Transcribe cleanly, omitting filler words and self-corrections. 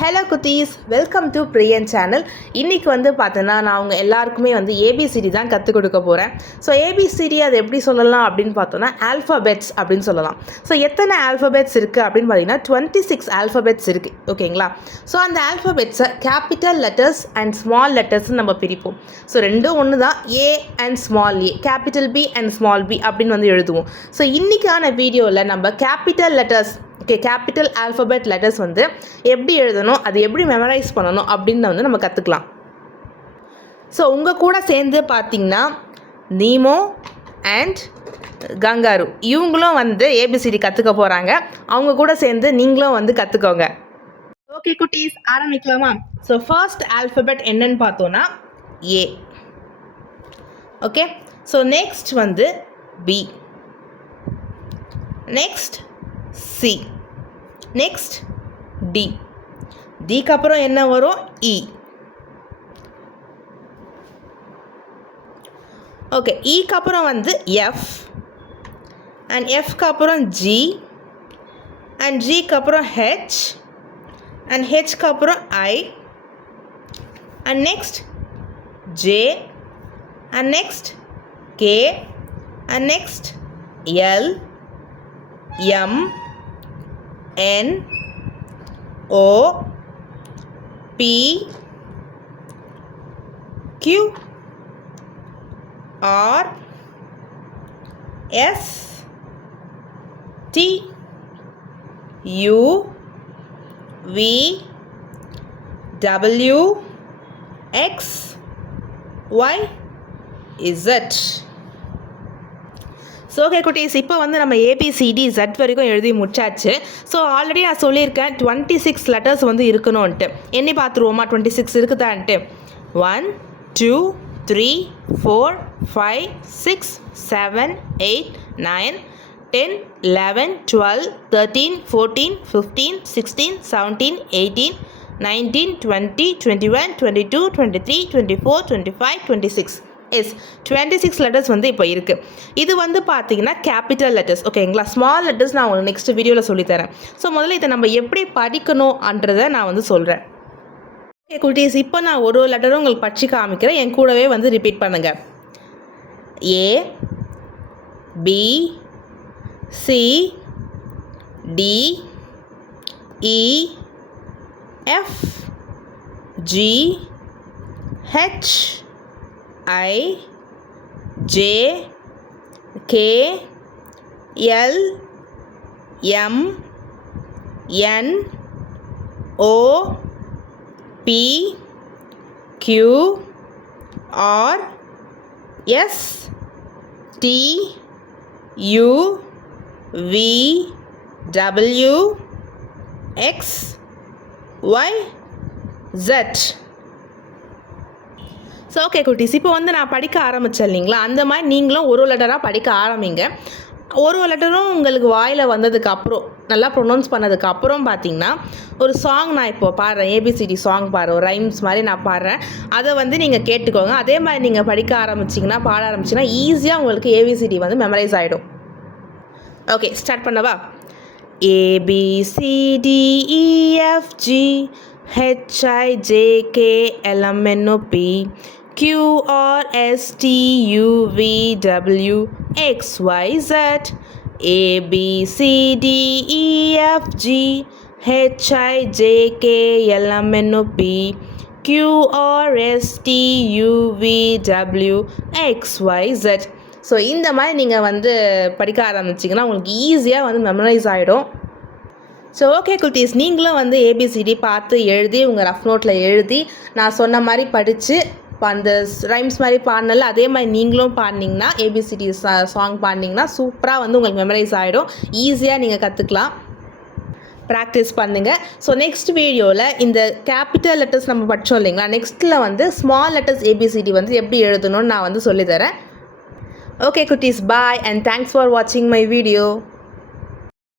Hello குட்டீஸ், welcome to Priyan channel. இன்றைக்கி வந்து பார்த்தோன்னா நான் அவங்க எல்லாருக்குமே வந்து ஏபிசிடி தான் கற்றுக் கொடுக்க போகிறேன். ஸோ ஏபிசிடி அது எப்படி சொல்லலாம் அப்படின்னு பார்த்தோன்னா ஆல்ஃபபெட்ஸ் அப்படின்னு சொல்லலாம். ஸோ எத்தனை ஆல்ஃபபெட்ஸ் இருக்குது அப்படின்னு பார்த்தீங்கன்னா 26 ஆல்ஃபபெட்ஸ் இருக்குது. ஓகேங்களா? ஸோ அந்த ஆல்ஃபபெட்ஸை கேபிட்டல் லெட்டர்ஸ் அண்ட் ஸ்மால் லெட்டர்ஸ்ன்னு நம்ம பிரிப்போம். ஸோ ரெண்டும் ஒன்று தான். A and small A, capital B and small B அப்படின்னு வந்து எழுதுவோம். ஸோ இன்றைக்கான வீடியோவில் நம்ம capital letters capital alphabet letters வந்து எப்படி எழுதணும், அது எப்படி மெமரைஸ் பண்ணணும் அப்படின்னு வந்து நம்ம கற்றுக்கலாம். ஸோ உங்கள் கூட சேர்ந்து பார்த்தீங்கன்னா நீமோ அண்ட் கங்காரு இவங்களும் வந்து ஏபிசிடி கற்றுக்க போகிறாங்க. அவங்க கூட சேர்ந்து நீங்களும் வந்து கற்றுக்கோங்க. ஓகே குட்டீஸ், ஆரம்பிக்கலாமா? ஸோ ஃபர்ஸ்ட் ஆல்ஃபபெட் என்னன்னு பார்த்தோன்னா ஏ. ஓகே, ஸோ நெக்ஸ்ட் வந்து B, next C, next D. டிக்கு அப்புறம் என்ன வரும்? இ. ஓகே, இக்கு அப்புறம் வந்து எஃப், அண்ட் எஃப்க்கு அப்புறம் ஜி, அண்ட் ஜிக்கு அப்புறம் ஹெச், அண்ட் ஹெச்க்கு அப்புறம் I, and next J, and next K, and next L, M, N, O, P, Q, R, S, T, U, V, W, X, Y, Z. So okay குட்டீஸ், இப்போ வந்து நம்ம ABCD Z வரைக்கும் எழுதி முடிச்சாச்சு. ஸோ ஆல்ரெடி நான் சொல்லியிருக்கேன் 26 லெட்டர்ஸ் வந்து இருக்கணும்ன்ட்டு. எண்ணி பார்த்துருவோமா 26 இருக்குதான்ட்டு? 1 2 3 4 5 6 7 8 9 10 11 12 13 14 15 16 17 18 19 20 21 22 23 24 25 26. எஸ், 26 லெட்டர்ஸ் வந்து இப்போ இருக்குது. இது வந்து பார்த்தீங்கன்னா கேபிட்டல் லெட்டர்ஸ். ஓகேங்களா? ஸ்மால் லெட்டர்ஸ் நான் உங்களுக்கு நெக்ஸ்ட் வீடியோவில் சொல்லித்தரேன். ஸோ முதல்ல இதை நம்ம எப்படி படிக்கணும்ன்றதை நான் வந்து சொல்கிறேன். ஓகே குட்டீஸ், இப்போ நான் ஒரு லெட்டரும் உங்களுக்கு படித்து காமிக்கிறேன். என் கூடவே வந்து ரிப்பீட் பண்ணுங்கள். A, B, C, D, E, F, G, H, I, J, K, L, M, N, O, P, Q, R, S, T, U, V, W, X, Y, Z. So okay குட்டீஸ், இப்போ வந்து நான் படிக்க ஆரம்பித்தேன் இல்லைங்களா? அந்த மாதிரி நீங்களும் ஒரு லெட்டராக படிக்க ஆரம்பிங்க. ஒரு லெட்டரும் உங்களுக்கு வாயில் வந்ததுக்கப்புறம் நல்லா ப்ரொனவுன்ஸ் பண்ணதுக்கப்புறம் பார்த்தீங்கன்னா ஒரு சாங் நான் இப்போ பாடுறேன். ஏபிசிடி சாங் பாடுறேன், ஒரு ரைம்ஸ் மாதிரி நான் பாடுறேன். அதை வந்து நீங்கள் கேட்டுக்கோங்க. அதே மாதிரி நீங்கள் படிக்க ஆரம்பிச்சிங்கன்னா, பாட ஆரம்பிச்சிங்கன்னா ஈஸியாக உங்களுக்கு ஏபிசிடி வந்து மெமரைஸ் ஆகிடும். ஓகே, ஸ்டார்ட் பண்ணவா? ABCDEFG HIJKLMNOP QRSTUVWXYZ. ABCDEFG HIJKLMNOP QRSTUVWXYZ. So இந்த மாதிரி நீங்கள் வந்து படிக்க ஆரம்பிச்சிங்கன்னா உங்களுக்கு ஈஸியாக வந்து மெமரைஸ் ஆகிடும். ஸோ ஓகே குட்டீஸ், நீங்களும் வந்து ஏபிசிடி பார்த்து எழுதி உங்கள் ரஃப் நோட்டில் எழுதி நான் சொன்ன மாதிரி படித்து அந்த ரைம்ஸ் மாதிரி பாடினல அதே மாதிரி நீங்களும் பாடினீங்கன்னா, ஏபிசிடி சாங் பாடினீங்கன்னா சூப்பராக வந்து உங்களுக்கு மெமரைஸ் ஆகிடும். ஈஸியாக நீங்கள் கற்றுக்கலாம். ப்ராக்டிஸ் பண்ணுங்கள். ஸோ நெக்ஸ்ட் வீடியோவில் இந்த கேபிட்டல் லெட்டர்ஸ் நம்ம படித்தோம் இல்லைங்களா? நெக்ஸ்ட்டில் வந்து ஸ்மால் லெட்டர்ஸ் ஏபிசிடி வந்து எப்படி எழுதணும்னு நான் வந்து சொல்லித்தரேன். Okay cuties, bye and thanks for watching my video.